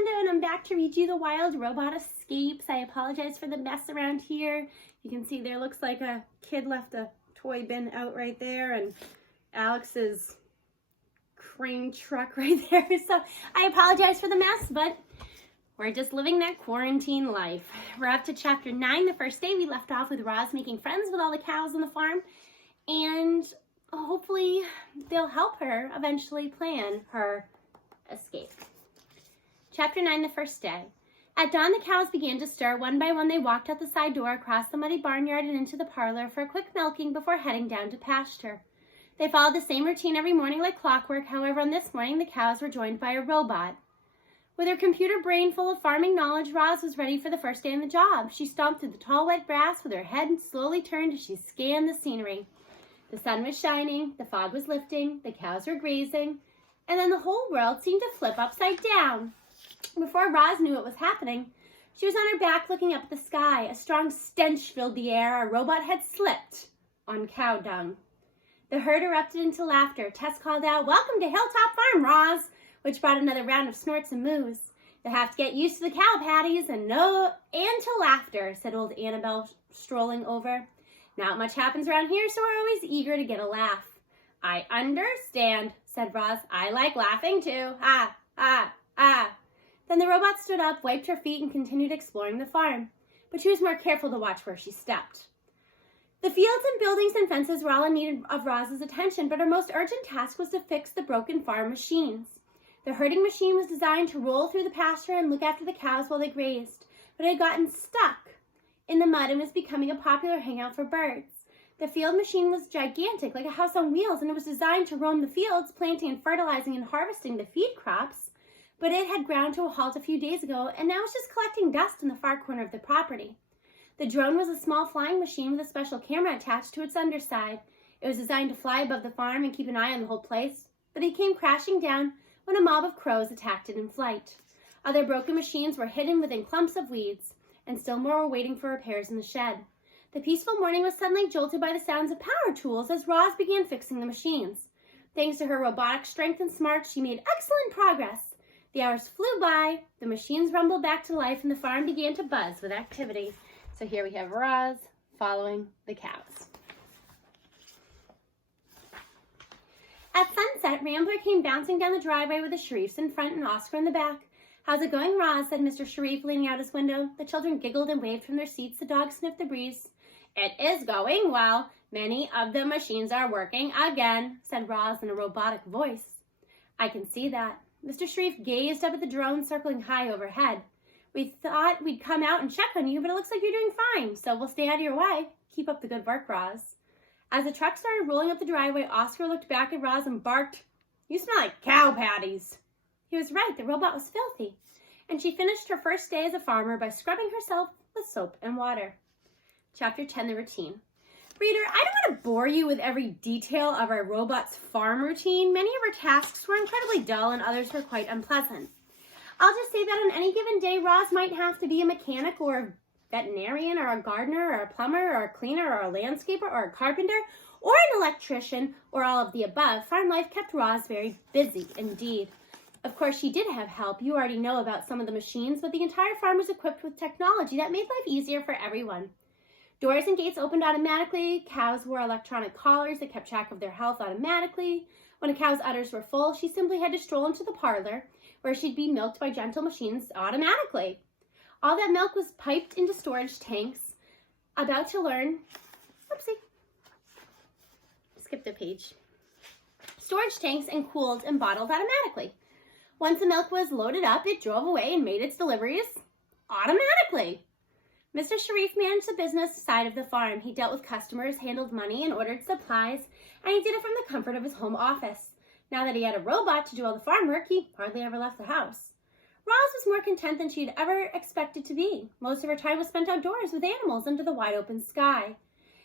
Amanda, and I'm back to read you The Wild Robot Escapes. I apologize for the mess around here. You can see there looks like a kid left a toy bin out right there, and Alex's crane truck right there. So I apologize for the mess, but we're just living that quarantine life. We're up to chapter 9. The first day we left off with Roz making friends with all the cows on the farm, and hopefully they'll help her eventually plan her escape. Chapter 9, the first day. At dawn, the cows began to stir. One by one, they walked out the side door, across the muddy barnyard, and into the parlor for a quick milking before heading down to pasture. They followed the same routine every morning like clockwork. However, on this morning, the cows were joined by a robot. With her computer brain full of farming knowledge, Roz was ready for the first day on the job. She stomped through the tall, wet grass with her head slowly turned as she scanned the scenery. The sun was shining, the fog was lifting, the cows were grazing, and then the whole world seemed to flip upside down. Before Roz knew what was happening, she was on her back looking up at the sky. A strong stench filled the air. A robot had slipped on cow dung. The herd erupted into laughter. Tess called out, "Welcome to Hilltop Farm, Roz," which brought another round of snorts and moos. "You'll have to get used to the cow patties and to laughter," said old Annabelle, strolling over. "Not much happens around here, so we're always eager to get a laugh." "I understand," said Roz. "I like laughing too. Ah, ah, ah." Then the robot stood up, wiped her feet, and continued exploring the farm. But she was more careful to watch where she stepped. The fields and buildings and fences were all in need of Roz's attention, but her most urgent task was to fix the broken farm machines. The herding machine was designed to roll through the pasture and look after the cows while they grazed, but it had gotten stuck in the mud and was becoming a popular hangout for birds. The field machine was gigantic, like a house on wheels, and it was designed to roam the fields, planting and fertilizing and harvesting the feed crops. But it had ground to a halt a few days ago, and now was just collecting dust in the far corner of the property. The drone was a small flying machine with a special camera attached to its underside. It was designed to fly above the farm and keep an eye on the whole place, but it came crashing down when a mob of crows attacked it in flight. Other broken machines were hidden within clumps of weeds, and still more were waiting for repairs in the shed. The peaceful morning was suddenly jolted by the sounds of power tools as Roz began fixing the machines. Thanks to her robotic strength and smarts, she made excellent progress. The hours flew by, the machines rumbled back to life, and the farm began to buzz with activity. So here we have Roz following the cows. At sunset, Rambler came bouncing down the driveway with the Sharifs in front and Oscar in the back. "How's it going, Roz?" said Mr. Sharif, leaning out his window. The children giggled and waved from their seats. The dog sniffed the breeze. "It is going well. Many of the machines are working again," said Roz in a robotic voice. "I can see that." Mr. Sharif gazed up at the drone circling high overhead. "We thought we'd come out and check on you, but it looks like you're doing fine, so we'll stay out of your way. Keep up the good work, Roz." As the truck started rolling up the driveway, Oscar looked back at Roz and barked, "You smell like cow patties." He was right, the robot was filthy. And she finished her first day as a farmer by scrubbing herself with soap and water. Chapter 10, the routine. Reader, I don't want to bore you with every detail of our robot's farm routine. Many of her tasks were incredibly dull and others were quite unpleasant. I'll just say that on any given day, Roz might have to be a mechanic or a veterinarian or a gardener or a plumber or a cleaner or a landscaper or a carpenter or an electrician or all of the above. Farm life kept Roz very busy indeed. Of course, she did have help. You already know about some of the machines, but the entire farm was equipped with technology that made life easier for everyone. Doors and gates opened automatically. Cows wore electronic collars that kept track of their health automatically. When a cow's udders were full, she simply had to stroll into the parlor, where she'd be milked by gentle machines automatically. All that milk was piped into storage tanks. About to learn, whoopsie, skip the page. Storage tanks and cooled and bottled automatically. Once the milk was loaded up, it drove away and made its deliveries automatically. Mr. Sharif managed the business side of the farm. He dealt with customers, handled money, and ordered supplies, and he did it from the comfort of his home office. Now that he had a robot to do all the farm work, he hardly ever left the house. Roz was more content than she had ever expected to be. Most of her time was spent outdoors with animals under the wide open sky.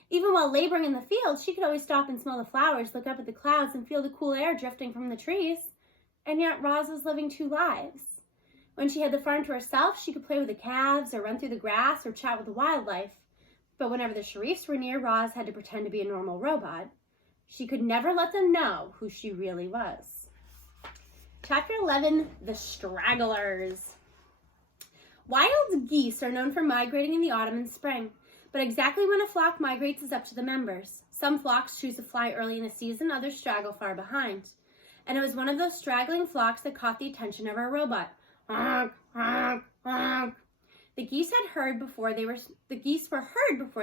Even while laboring in the fields, she could always stop and smell the flowers, look up at the clouds, and feel the cool air drifting from the trees. And yet Roz was living two lives. When she had the farm to herself, she could play with the calves or run through the grass or chat with the wildlife. But whenever the Sharifs were near, Roz had to pretend to be a normal robot. She could never let them know who she really was. Chapter 11, The Stragglers. Wild geese are known for migrating in the autumn and spring, but exactly when a flock migrates is up to the members. Some flocks choose to fly early in the season, others straggle far behind. And it was one of those straggling flocks that caught the attention of our robot. Honk, honk, honk. The geese were heard before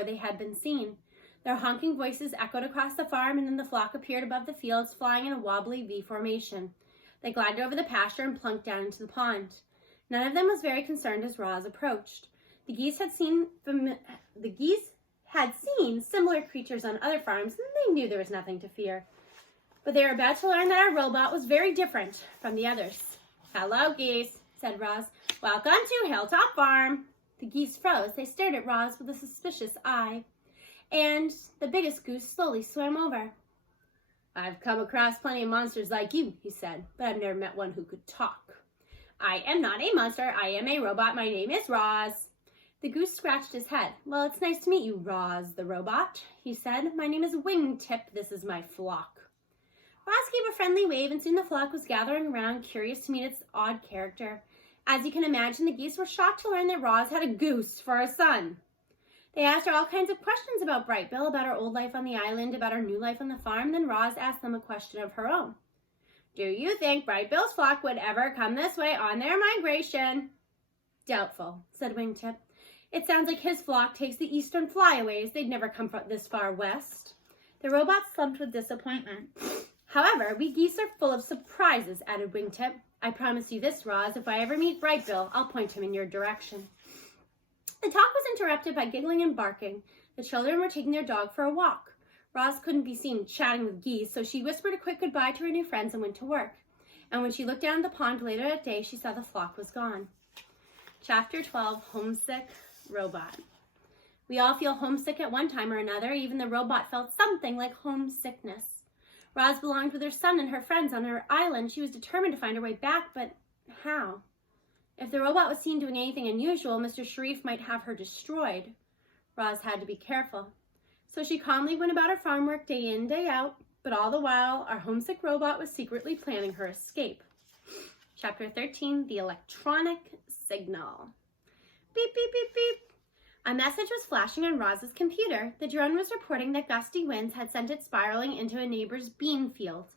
they had been seen. Their honking voices echoed across the farm, and then the flock appeared above the fields, flying in a wobbly V formation. They glided over the pasture and plunked down into the pond. None of them was very concerned as Roz approached. The geese had seen similar creatures on other farms, and they knew there was nothing to fear. But they were about to learn that our robot was very different from the others. "Hello, geese," said Roz. "Welcome to Hilltop Farm." The geese froze. They stared at Roz with a suspicious eye. And the biggest goose slowly swam over. "I've come across plenty of monsters like you," he said, "but I've never met one who could talk. I am not a monster. I am a robot. My name is Roz." The goose scratched his head. "Well, it's nice to meet you, Roz the robot," he said. "My name is Wingtip. This is my flock." Roz gave a friendly wave, and soon the flock was gathering around, curious to meet its odd character. As you can imagine, the geese were shocked to learn that Roz had a goose for a son. They asked her all kinds of questions about Bright Bill, about her old life on the island, about her new life on the farm. Then Roz asked them a question of her own. "Do you think Bright Bill's flock would ever come this way on their migration?" "Doubtful," said Wingtip. "It sounds like his flock takes the eastern flyaways. They'd never come this far west." The robot slumped with disappointment. "However, we geese are full of surprises," added Wingtip. "I promise you this, Roz, if I ever meet Bright Bill, I'll point him in your direction." The talk was interrupted by giggling and barking. The children were taking their dog for a walk. Roz couldn't be seen chatting with geese, so she whispered a quick goodbye to her new friends and went to work. And when she looked down at the pond later that day, she saw the flock was gone. Chapter 12, Homesick Robot. We all feel homesick at one time or another. Even the robot felt something like homesickness. Roz belonged with her son and her friends on her island. She was determined to find her way back, but how? If the robot was seen doing anything unusual, Mr. Sharif might have her destroyed. Roz had to be careful. So she calmly went about her farm work day in, day out, but all the while, our homesick robot was secretly planning her escape. Chapter 13, The Electronic Signal. Beep, beep, beep, beep. A message was flashing on Roz's computer. The drone was reporting that gusty winds had sent it spiraling into a neighbor's bean field.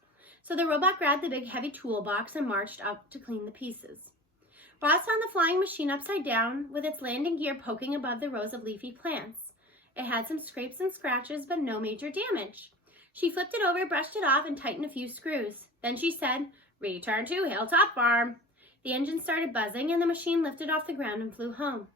So the robot grabbed the big heavy toolbox and marched up to clean the pieces. Roz found the flying machine upside down, with its landing gear poking above the rows of leafy plants. It had some scrapes and scratches, but no major damage. She flipped it over, brushed it off, and tightened a few screws. Then she said, "Return to Hilltop Farm." The engine started buzzing, and the machine lifted off the ground and flew home.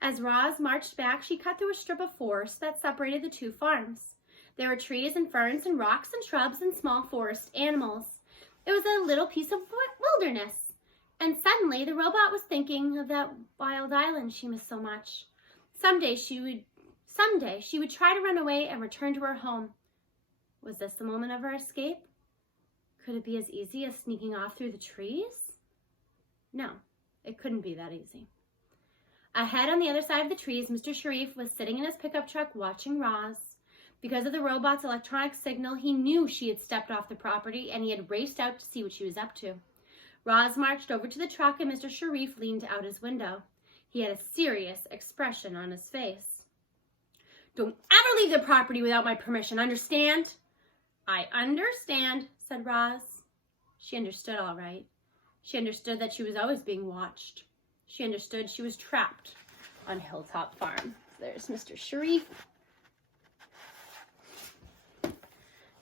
As Roz marched back, she cut through a strip of forest that separated the two farms. There were trees and ferns and rocks and shrubs and small forest animals. It was a little piece of wilderness. And suddenly, the robot was thinking of that wild island she missed so much. Someday she would try to run away and return to her home. Was this the moment of her escape? Could it be as easy as sneaking off through the trees? No, it couldn't be that easy. Ahead on the other side of the trees, Mr. Sharif was sitting in his pickup truck watching Roz. Because of the robot's electronic signal, he knew she had stepped off the property, and he had raced out to see what she was up to. Roz marched over to the truck, and Mr. Sharif leaned out his window. He had a serious expression on his face. "Don't ever leave the property without my permission, understand?" "I understand," said Roz. She understood all right. She understood that she was always being watched. She understood she was trapped on Hilltop Farm. There's Mr. Sharif.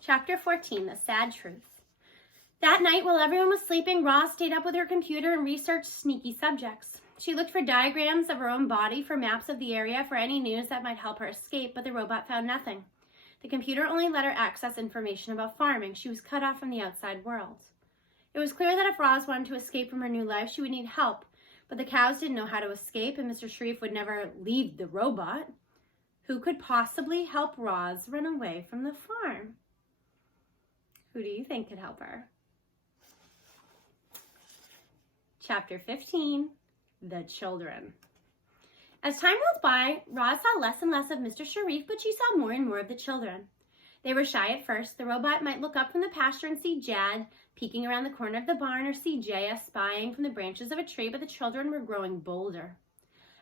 Chapter 14, The Sad Truth. That night, while everyone was sleeping, Roz stayed up with her computer and researched sneaky subjects. She looked for diagrams of her own body, for maps of the area, for any news that might help her escape, but the robot found nothing. The computer only let her access information about farming. She was cut off from the outside world. It was clear that if Roz wanted to escape from her new life, she would need help, but the cows didn't know how to escape, and Mr. Sharif would never leave the robot. Who could possibly help Roz run away from the farm? Who do you think could help her? Chapter 15, The Children. As time goes by, Roz saw less and less of Mr. Sharif, but she saw more and more of the children. They were shy at first. The robot might look up from the pasture and see Jad peeking around the corner of the barn, or see Jaya spying from the branches of a tree, but the children were growing bolder.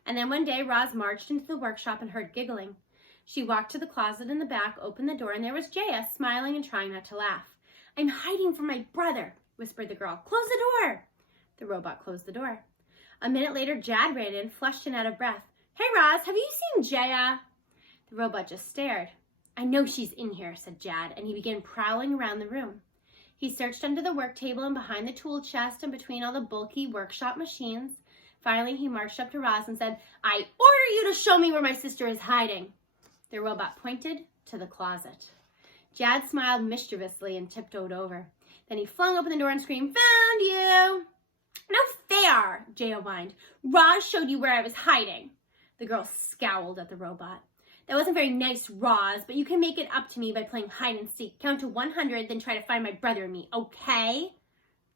And then one day, Roz marched into the workshop and heard giggling. She walked to the closet in the back, opened the door, and there was Jaya, smiling and trying not to laugh. "I'm hiding from my brother," whispered the girl. "Close the door." The robot closed the door. A minute later, Jad ran in, flushed and out of breath. "Hey, Roz, have you seen Jaya?" The robot just stared. "I know she's in here," said Jad, and he began prowling around the room. He searched under the work table and behind the tool chest and between all the bulky workshop machines. Finally, he marched up to Roz and said, "I order you to show me where my sister is hiding." The robot pointed to the closet. Jad smiled mischievously and tiptoed over. Then he flung open the door and screamed, "Found you!" "No fair," Jaya whined. "Roz showed you where I was hiding." The girl scowled at the robot. "That wasn't very nice, Roz, but you can make it up to me by playing hide and seek. Count to 100, then try to find my brother and me, okay?"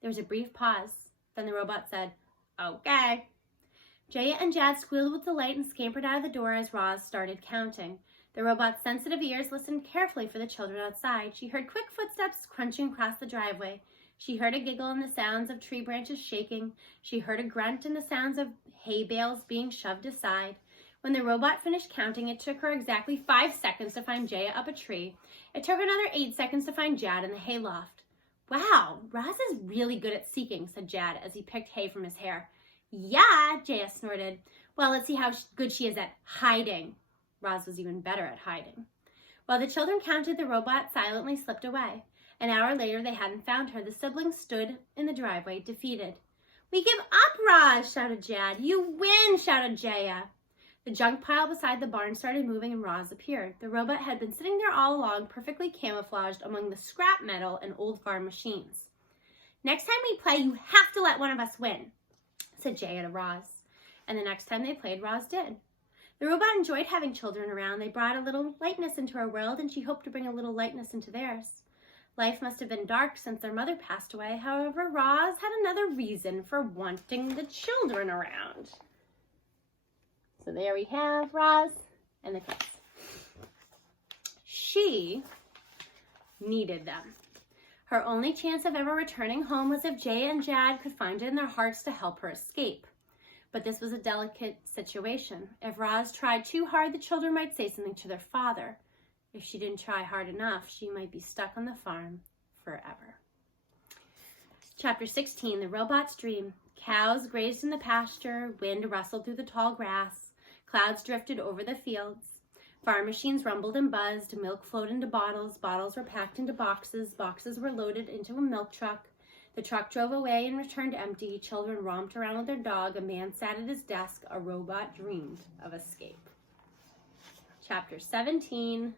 There was a brief pause. Then the robot said, "Okay." Jaya and Jad squealed with delight and scampered out of the door as Roz started counting. The robot's sensitive ears listened carefully for the children outside. She heard quick footsteps crunching across the driveway. She heard a giggle and the sounds of tree branches shaking. She heard a grunt and the sounds of hay bales being shoved aside. When the robot finished counting, it took her exactly 5 seconds to find Jaya up a tree. It took her another 8 seconds to find Jad in the hayloft. "Wow, Roz is really good at seeking," said Jad as he picked hay from his hair. "Yeah," Jaya snorted. "Well, let's see how good she is at hiding." Roz was even better at hiding. While the children counted, the robot silently slipped away. An hour later, they hadn't found her. The siblings stood in the driveway, defeated. "We give up, Roz," shouted Jad. "You win," shouted Jaya. The junk pile beside the barn started moving and Roz appeared. The robot had been sitting there all along, perfectly camouflaged among the scrap metal and old farm machines. "Next time we play, you have to let one of us win," said Jaya to Roz. And the next time they played, Roz did. The robot enjoyed having children around. They brought a little lightness into her world, and she hoped to bring a little lightness into theirs. Life must have been dark since their mother passed away. However, Roz had another reason for wanting the children around. So there we have Roz and the kids. She needed them. Her only chance of ever returning home was if Jay and Jad could find it in their hearts to help her escape. But this was a delicate situation. If Roz tried too hard, the children might say something to their father. If she didn't try hard enough, she might be stuck on the farm forever. Chapter 16, The Robot's Dream. Cows grazed in the pasture, wind rustled through the tall grass, clouds drifted over the fields. Farm machines rumbled and buzzed, milk flowed into bottles, bottles were packed into boxes, boxes were loaded into a milk truck. The truck drove away and returned empty. Children romped around with their dog. A man sat at his desk. A robot dreamed of escape. Chapter 17,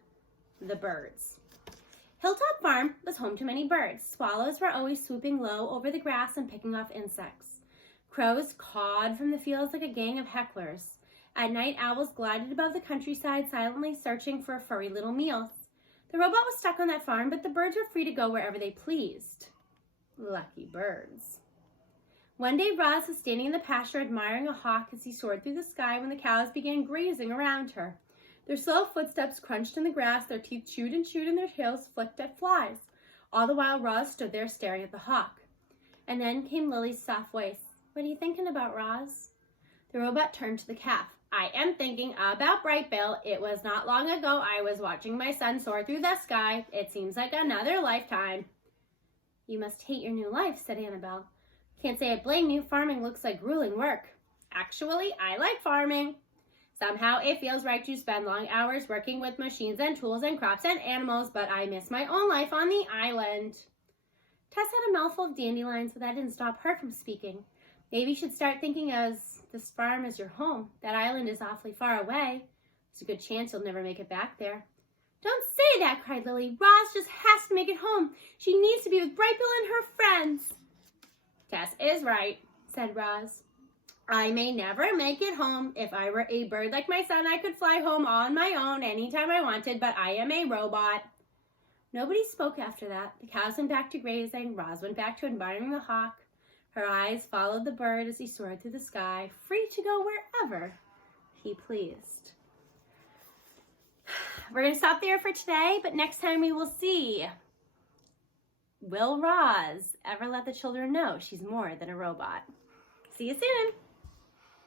The Birds. Hilltop Farm was home to many birds. Swallows were always swooping low over the grass and picking off insects. Crows cawed from the fields like a gang of hecklers. At night, owls glided above the countryside, silently searching for furry little meals. The robot was stuck on that farm, but the birds were free to go wherever they pleased. Lucky birds. One day, Roz was standing in the pasture admiring a hawk as he soared through the sky when the cows began grazing around her. Their slow footsteps crunched in the grass, their teeth chewed and their tails flicked at flies. All the while, Roz stood there staring at the hawk. And then came Lily's soft voice. "What are you thinking about, Roz?" The robot turned to the calf. "I am thinking about Bright Bill. It was not long ago I was watching my son soar through the sky. It seems like another lifetime." "You must hate your new life," said Annabelle. "Can't say I blame you. Farming looks like grueling work." "Actually, I like farming. Somehow it feels right to spend long hours working with machines and tools and crops and animals, but I miss my own life on the island." Tess had a mouthful of dandelions, but that didn't stop her from speaking. "Maybe you should start thinking of this farm as your home. That island is awfully far away. There's a good chance you'll never make it back there." "Don't say that," cried Lily. "Roz just has to make it home. She needs to be with Bright Bill and her friends." "Tess is right," said Roz. "I may never make it home. If I were a bird like my son, I could fly home on my own anytime I wanted, but I am a robot." Nobody spoke after that. The cows went back to grazing. Roz went back to admiring the hawk. Her eyes followed the bird as he soared through the sky, free to go wherever he pleased. We're going to stop there for today, but next time we will see, will Roz ever let the children know she's more than a robot? See you soon.